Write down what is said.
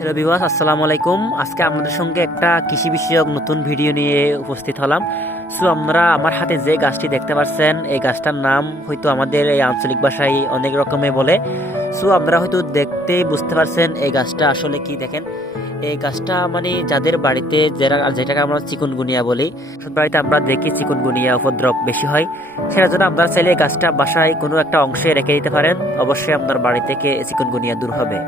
Hello viewers, আসসালামু আলাইকুম। আজকে আমাদের সঙ্গে একটা কৃষি বিষয়ক নতুন ভিডিও নিয়ে উপস্থিত হলাম। আমার হাতে যে গাছটি দেখতে পাচ্ছেন, এই গাছটার নাম হয়তো আমাদের এই আঞ্চলিক ভাষায় অনেক রকমে বলে। আপনারা হয়তো দেখতেই বুঝতে পারছেন এই গাছটা আসলে কি। দেখেন, এই গাছটা মানে যাদের বাড়িতে যেটাকে আমরা চিকুনগুনিয়া বলি, বাড়িতে আমরা দেখি চিকুনগুনিয়া উপদ্রব বেশি হয়, সেটার জন্য আপনারা চাইলে এই গাছটা বাসায় কোনো একটা অংশে রেখে দিতে পারেন। অবশ্যই আপনার বাড়ি থেকে চিকুনগুনিয়া দূর হবে।